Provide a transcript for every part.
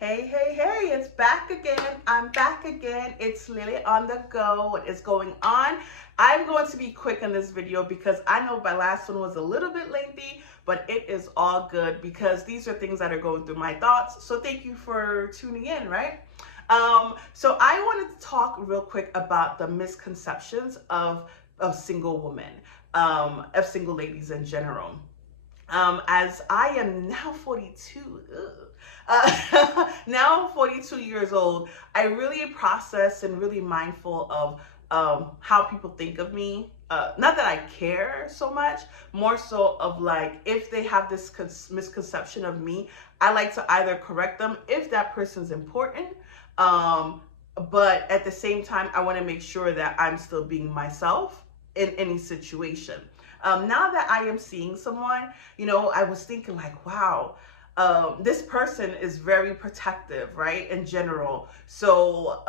Hey, it's back again. I'm back again. It's Lily on the go. What is going on? I'm going to be quick in this video because I know my last one was a little bit lengthy, but it is all good because these are things that are going through my thoughts. So thank you for tuning in, right? So I wanted to talk real quick about the misconceptions of single women, of single ladies in general. As I am now 42, now I'm 42 years old, I really process and really mindful of how people think of me. Not that I care so much, more so of like, if they have this misconception of me, I like to either correct them if that person's important, but at the same time, I want to make sure that I'm still being myself in any situation. Now that I am seeing someone, I was thinking like, wow, this person is very protective, right? In general. So,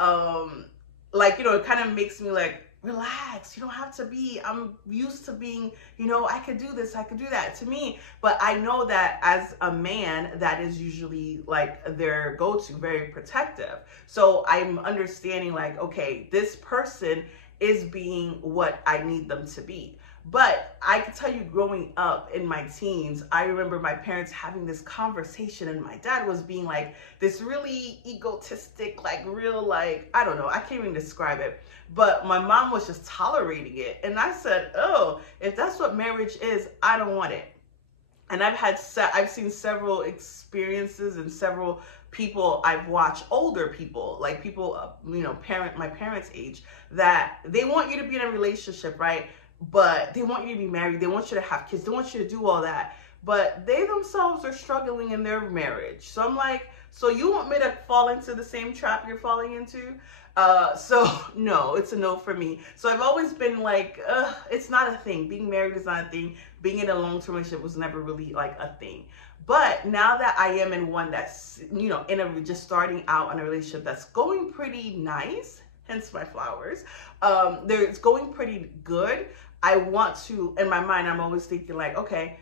it kind of makes me like, relax. You don't have to be, I'm used to being, I could do this, I could do that to me. But I know that as a man, that is usually like their go-to, very protective. So I'm understanding like, okay, this person is being what I need them to be. But I can tell you, growing up in my teens, I remember my parents having this conversation and my dad was being like this really egotistic, like real, like, I don't know, I can't even describe it. But my mom was just tolerating it. And I said, oh, if that's what marriage is, I don't want it. And I've seen several experiences and several people I've watched, older people, like people, my parents' age, that they want you to be in a relationship, right? But they want you to be married. They want you to have kids. They want you to do all that. But they themselves are struggling in their marriage. So I'm like, so you want me to fall into the same trap you're falling into? So no, it's a no for me. So I've always been like, it's not a thing. Being married is not a thing. Being in a long-term relationship was never really like a thing. But now that I am in one that's, just starting out in a relationship that's going pretty nice, hence my flowers, it's going pretty good. I want to, in my mind, I'm always thinking like, okay,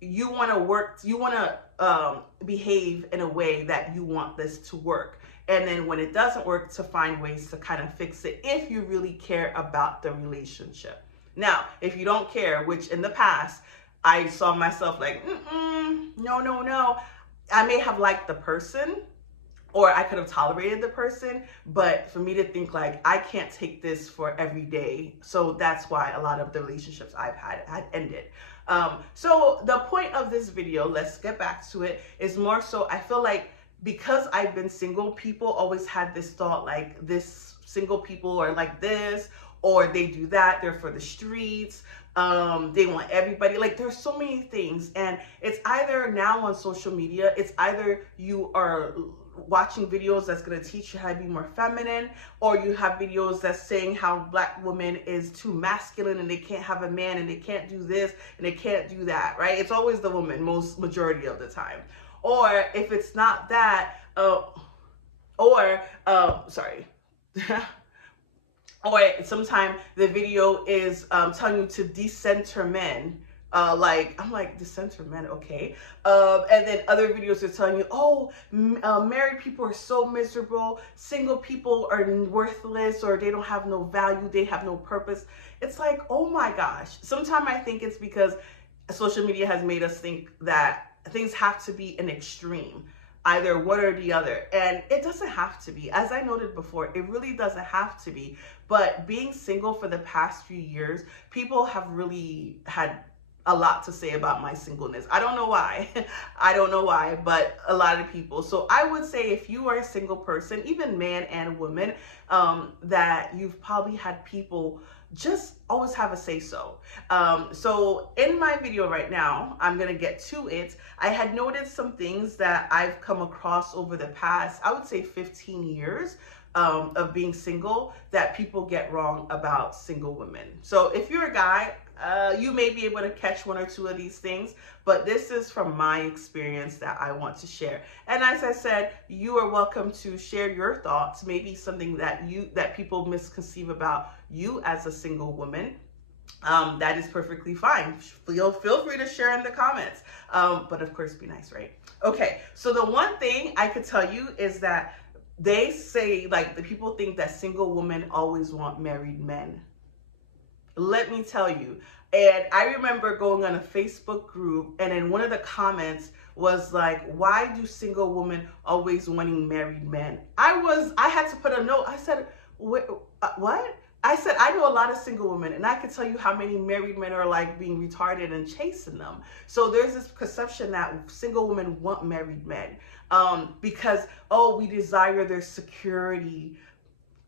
you want to behave in a way that you want this to work. And then when it doesn't work, to find ways to kind of fix it if you really care about the relationship. Now, if you don't care, which in the past, I saw myself like, no. I may have liked the person, or I could have tolerated the person, but for me to think like, I can't take this for every day. So that's why a lot of the relationships I've had ended. So the point of this video, let's get back to it, is more so I feel like because I've been single, people always had this thought like, this single people are like this, or they do that, they're for the streets. They want everybody, like there's so many things. And it's either now on social media, it's either you are watching videos that's going to teach you how to be more feminine, or you have videos that's saying how Black woman is too masculine and they can't have a man and they can't do this and they can't do that, right? It's always the woman majority of the time. Or if it's not that, sorry. Or sometimes the video is telling you to decenter men. I'm like, decenter men, okay. And then other videos are telling you, oh, married people are so miserable, single people are worthless, or they don't have no value, they have no purpose. It's like, oh my gosh. Sometimes I think it's because social media has made us think that things have to be an extreme, either one or the other. And it doesn't have to be. As I noted before, it really doesn't have to be. But being single for the past few years, people have really had a lot to say about my singleness. I don't know why. I don't know why, but a lot of people. So I would say if you are a single person, even man and woman, that you've probably had people just always have a say so. So in my video right now, I'm going to get to it. I had noted some things that I've come across over the past, I would say 15 years of being single, that people get wrong about single women. So if you're a guy, you may be able to catch one or two of these things, but this is from my experience that I want to share. And as I said, you are welcome to share your thoughts, maybe something that people misconceive about you as a single woman. That is perfectly fine. Feel free to share in the comments. But of course, be nice, right? Okay, so the one thing I could tell you is that they say, like, the people think that single women always want married men. Let me tell you. And I remember going on a Facebook group, and in one of the comments was like, why do single women always wanting married men? I had to put a note. I said, what? I said, I know a lot of single women, and I can tell you how many married men are like being retarded and chasing them. So there's this perception that single women want married men, because, oh, we desire their security.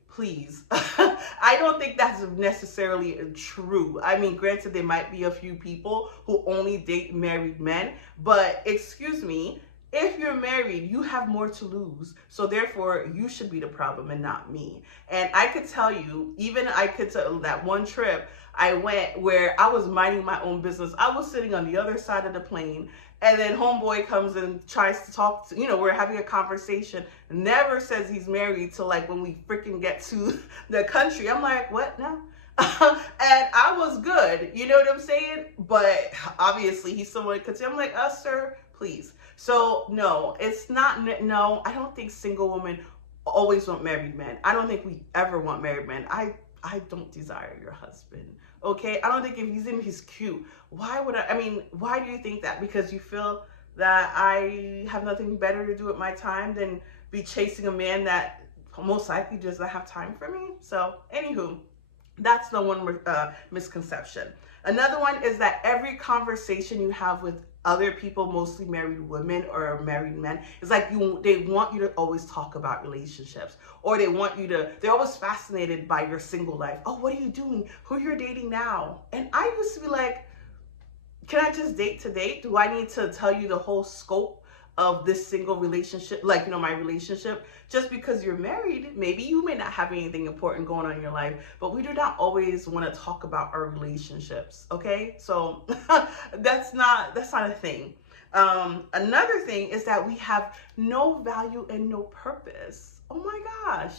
Please. I don't think that's necessarily true. I mean, granted, there might be a few people who only date married men, but excuse me, if you're married, you have more to lose. So therefore, you should be the problem and not me. And I could tell you, even I could tell that one trip I went where I was minding my own business. I was sitting on the other side of the plane, and then homeboy comes and tries to talk to, we're having a conversation, never says he's married till like when we freaking get to the country. I'm like, what now? And I was good, you know what I'm saying? But obviously he's someone could say, I'm like, sir, please. So no, it's not, no, I don't think single women always want married men. I don't think we ever want married men. I don't desire your husband. Okay, I don't think if he's cute. Why would I mean, why do you think that? Because you feel that I have nothing better to do with my time than be chasing a man that most likely does not have time for me? So, anywho, that's the one misconception. Another one is that every conversation you have with other people, mostly married women or married men, is like they want you to always talk about relationships, or they're always fascinated by your single life. Oh, what are you doing? Who you're dating now? And I used to be like, can I just date to date? Do I need to tell you the whole scope of this single relationship, like, my relationship? Just because you're married, maybe you may not have anything important going on in your life, but we do not always want to talk about our relationships, okay? So that's not a thing. Another thing is that we have no value and no purpose. Oh my gosh,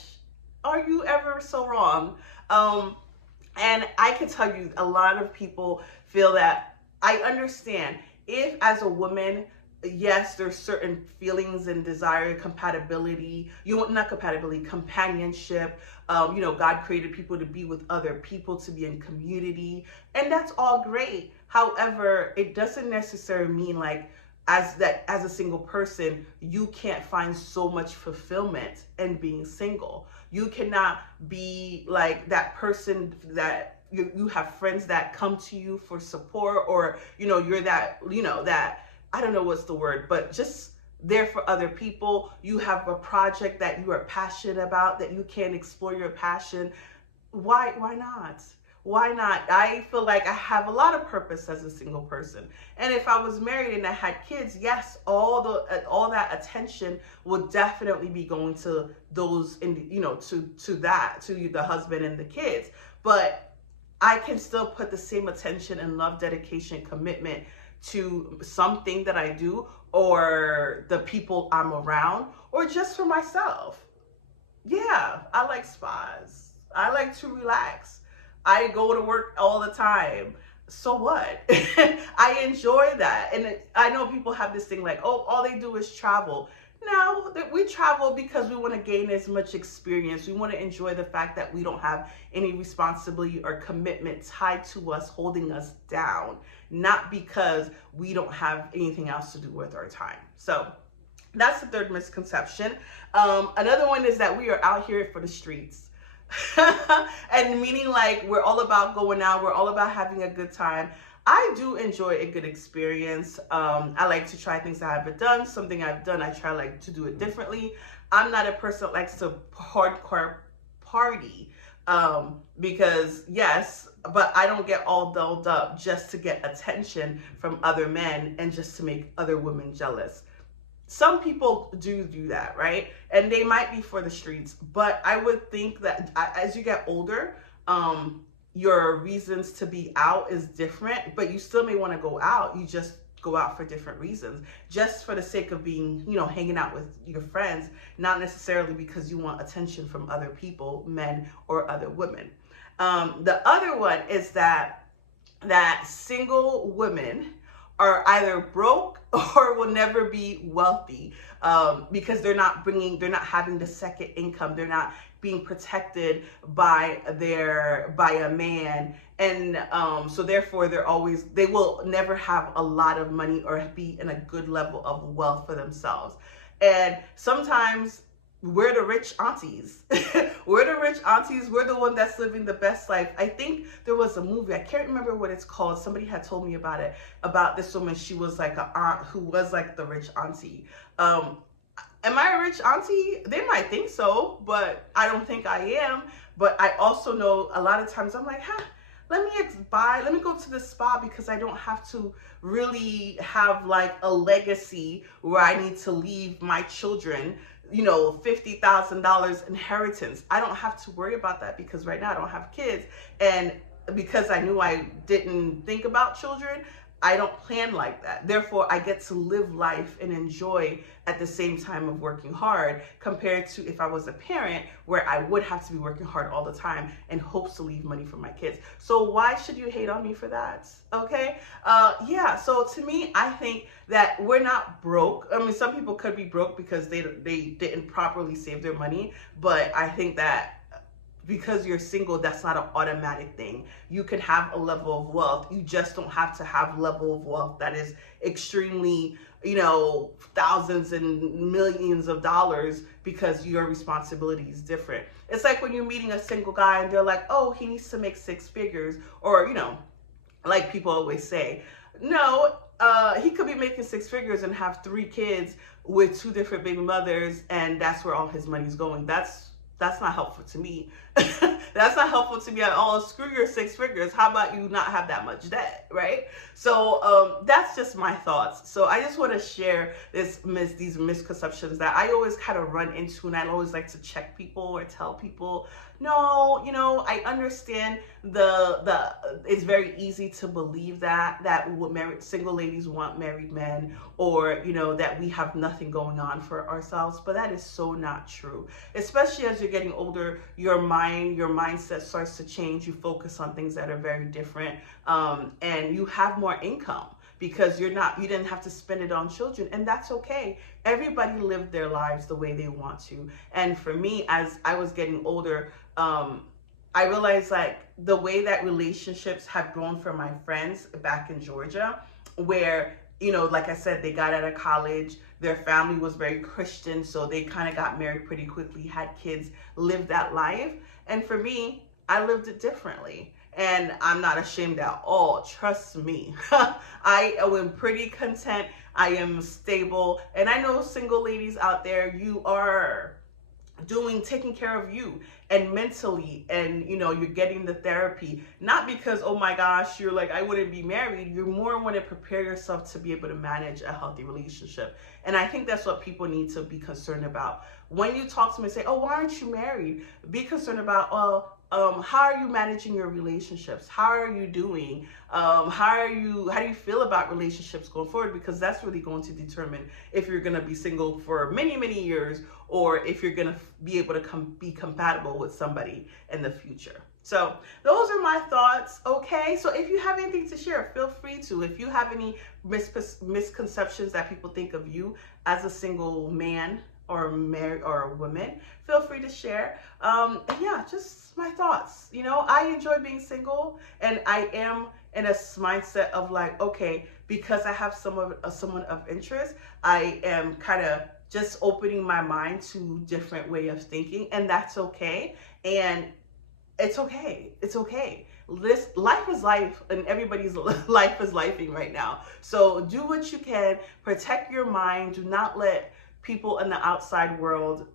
are you ever so wrong? And I can tell you, a lot of people feel that. I understand if, as a woman, yes, there's certain feelings and desire, compatibility, companionship. God created people to be with other people, to be in community, and that's all great. However, it doesn't necessarily mean like as a single person, you can't find so much fulfillment in being single. You cannot be like that person that you have friends that come to you for support, or you're that that, I don't know what's the word, but just there for other people. You have a project that you are passionate about, that you can explore your passion. Why not? Why not? I feel like I have a lot of purpose as a single person. And if I was married and I had kids, yes, all that attention would definitely be going to those, to the husband and the kids. But I can still put the same attention and love, dedication, commitment to something that I do, or the people I'm around, or just for myself. Yeah, I like spas. I like to relax. I go to work all the time. So what? I enjoy that. And I know people have this thing like, oh, all they do is travel. No, we travel because we want to gain as much experience. We want to enjoy the fact that we don't have any responsibility or commitment tied to us, holding us down, not because we don't have anything else to do with our time. So that's the third misconception. Another one is that we are out here for the streets. And meaning like we're all about going out, we're all about having a good time. I do enjoy a good experience. I like to try things I haven't done. Something I've done, I try like to do it differently. I'm not a person that likes to hardcore party, because yes, but I don't get all dolled up just to get attention from other men and just to make other women jealous. Some people do that, right? And they might be for the streets, but I would think that as you get older, your reasons to be out is different, but you still may want to go out. You just go out for different reasons, just for the sake of being, hanging out with your friends, not necessarily because you want attention from other people, men or other women. The other one is that single women are either broke or will never be wealthy, because they're not having the second income. They're not being protected by a man. And so therefore they will never have a lot of money or be in a good level of wealth for themselves. And sometimes we're the rich aunties. We're the rich aunties. We're the one that's living the best life. I think there was a movie, I can't remember what it's called. Somebody had told me about it, about this woman. She was like an aunt who was like the rich auntie. Am I a rich auntie? They might think so, but I don't think I am. But I also know a lot of times I'm like, let me go to the spa, because I don't have to really have like a legacy where I need to leave my children, $50,000 inheritance. I don't have to worry about that, because right now I don't have kids. And because I knew I didn't think about children, I don't plan like that. Therefore, I get to live life and enjoy at the same time of working hard, compared to if I was a parent, where I would have to be working hard all the time in hopes to leave money for my kids. So why should you hate on me for that? Okay. Yeah. So to me, I think that we're not broke. I mean, some people could be broke because they didn't properly save their money. But I think that because you're single, that's not an automatic thing. You can have a level of wealth. You just don't have to have a level of wealth that is extremely, thousands and millions of dollars, because your responsibility is different. It's like when you're meeting a single guy and they're like, oh, he needs to make 6 figures. Or, like people always say, no, he could be making 6 figures and have 3 kids with 2 different baby mothers, and that's where all his money's going. That's not helpful to me. That's not helpful to me at all. Screw your 6 figures. How about you not have that much debt, right? So that's just my thoughts. So I just want to share these misconceptions that I always kind of run into, and I always like to check people or tell people, no, I understand it's very easy to believe that single ladies want married men, or that we have nothing going on for ourselves, but that is so not true. Especially as you're getting older, your mindset starts to change. You focus on things that are very different, and you have more income, because you didn't have to spend it on children, and that's okay. Everybody lived their lives the way they want to. And for me, as I was getting older, I realized like the way that relationships have grown for my friends back in Georgia, where, like I said, they got out of college, their family was very Christian, so they kind of got married pretty quickly, had kids, lived that life. And for me, I lived it differently. And I'm not ashamed at all. Trust me. I am pretty content. I am stable. And I know single ladies out there, you are taking care of you and mentally, and you're getting the therapy, not because, oh my gosh, you're like, I wouldn't be married. You more want to prepare yourself to be able to manage a healthy relationship. And I think that's what people need to be concerned about. When you talk to them and say, oh, why aren't you married? Be concerned about, how are you managing your relationships? How are you doing? How do you feel about relationships going forward? Because that's really going to determine if you're going to be single for many, many years, or if you're going to be able to be compatible with somebody in the future. So those are my thoughts. Okay. So if you have anything to share, feel free to. If you have any misconceptions that people think of you as a single man or married or a woman, feel free to share. Yeah, just my thoughts. I enjoy being single, and I am in a mindset of like, okay, because I have someone of interest, I am kind of just opening my mind to different way of thinking, and that's okay. And it's okay. It's okay. Life is life, and everybody's life is lifing right now. So do what you can, protect your mind. Do not let people in the outside world,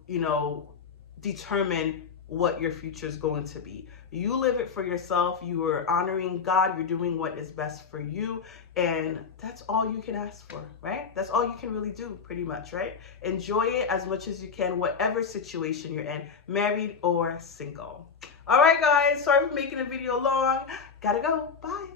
determine what your future is going to be. You live it for yourself. You are honoring God. You're doing what is best for you. And that's all you can ask for, right? That's all you can really do, pretty much, right? Enjoy it as much as you can, whatever situation you're in, married or single. All right, guys. Sorry for making the video long. Gotta go. Bye.